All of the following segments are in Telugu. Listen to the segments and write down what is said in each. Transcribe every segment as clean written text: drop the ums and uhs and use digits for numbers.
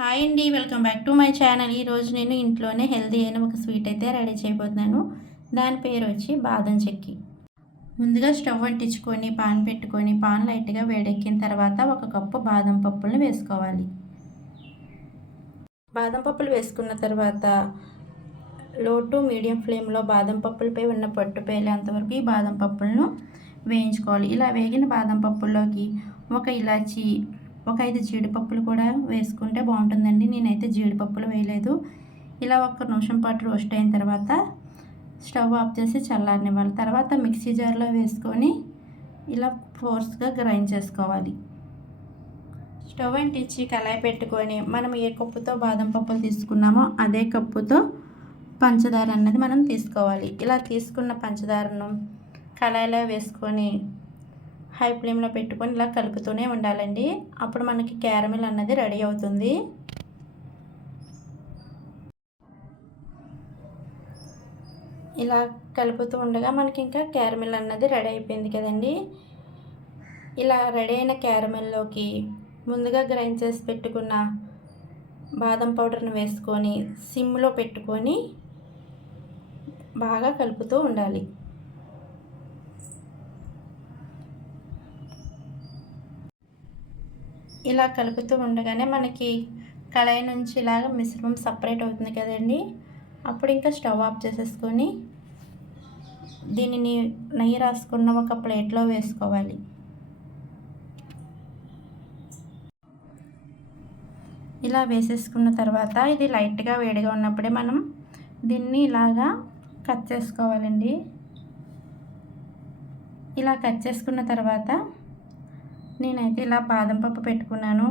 హాయ్ అండి, welcome back to my channel. ఈరోజు నేను ఇంట్లోనే హెల్తీ అయిన ఒక స్వీట్ అయితే రెడీ చేయబోతున్నాను. దాని పేరు వచ్చి బాదం చెక్కి. ముందుగా స్టవ్ అంటించుకొని పాన్ పెట్టుకొని పాన్ లైట్గా వేడెక్కిన తర్వాత ఒక కప్పు బాదం పప్పులను వేసుకోవాలి. బాదం పప్పులు వేసుకున్న తర్వాత లో టు మీడియం ఫ్లేమ్లో బాదం పప్పులపై ఉన్న పట్టు పేలేంతవరకు ఈ బాదం పప్పులను వేయించుకోవాలి. ఇలా వేగిన బాదం పప్పుల్లోకి ఒక ఇలాచీ, ఒక 5 జీడిపప్పులు కూడా వేసుకుంటే బాగుంటుందండి. నేనైతే జీడిపప్పులు వేయలేదు. ఇలా ఒక్క నిమిషం పాటు రోస్ట్ అయిన తర్వాత స్టవ్ ఆఫ్ చేసి చల్లారనివ్వాలి. తర్వాత మిక్సీ జార్లో వేసుకొని ఇలా ఫోర్స్గా గ్రైండ్ చేసుకోవాలి. స్టవ్ అంటించి కళాయి పెట్టుకొని మనం ఏ కప్పుతో బాదం పప్పులు తీసుకున్నామో అదే కప్పుతో పంచదార అన్నది మనం తీసుకోవాలి. ఇలా తీసుకున్న పంచదారను కళాయిలో వేసుకొని హై ఫ్లేమ్లో పెట్టుకొని ఇలా కలుపుతూనే ఉండాలండి. అప్పుడు మనకి క్యారమిల్ అన్నది రెడీ అవుతుంది. ఇలా కలుపుతూ ఉండగా మనకి ఇంకా క్యారమిల్ అన్నది రెడీ అయిపోయింది కదండి. ఇలా రెడీ అయిన క్యారమిల్లోకి ముందుగా గ్రైండ్ చేసి పెట్టుకున్న బాదం పౌడర్ని వేసుకొని సిమ్లో పెట్టుకొని బాగా కలుపుతూ ఉండాలి. ఇలా కలుపుతూ ఉండగానే మనకి కళాయి నుంచి ఇలాగ మిశ్రమం సపరేట్ అవుతుంది కదండి. అప్పుడు ఇంకా స్టవ్ ఆఫ్ చేసేసుకొని దీనిని నెయ్యి రాసుకున్న ఒక ప్లేట్లో వేసుకోవాలి. ఇలా వేసేసుకున్న తర్వాత ఇది లైట్గా వేడిగా ఉన్నప్పుడే మనం దీన్ని ఇలాగా కట్ చేసుకోవాలండి. ఇలా కట్ చేసుకున్న తర్వాత నేనైతే ఇలా బాదం పప్పు పెట్టుకున్నాను.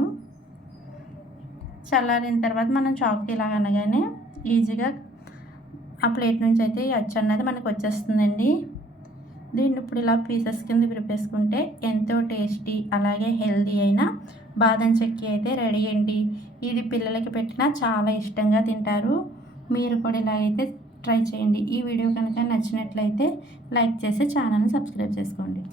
చల్లారిన తర్వాత మనం చాకుతో ఇలా అనగానే ఈజీగా ఆ ప్లేట్ నుంచి అయితే అచ్చు అన్నది మనకు వచ్చేస్తుందండి. దీన్ని ఇప్పుడు ఇలా పీసెస్ కింద విరిపేసుకుంటే ఎంతో టేస్టీ అలాగే హెల్దీ అయిన బాదం చెక్కి అయితే రెడీ అండి. ఇది పిల్లలకి పెట్టినా చాలా ఇష్టంగా తింటారు. మీరు కూడా ఇలా అయితే ట్రై చేయండి. ఈ వీడియో కనుక నచ్చినట్లయితే లైక్ చేసి ఛానల్ని సబ్స్క్రైబ్ చేసుకోండి.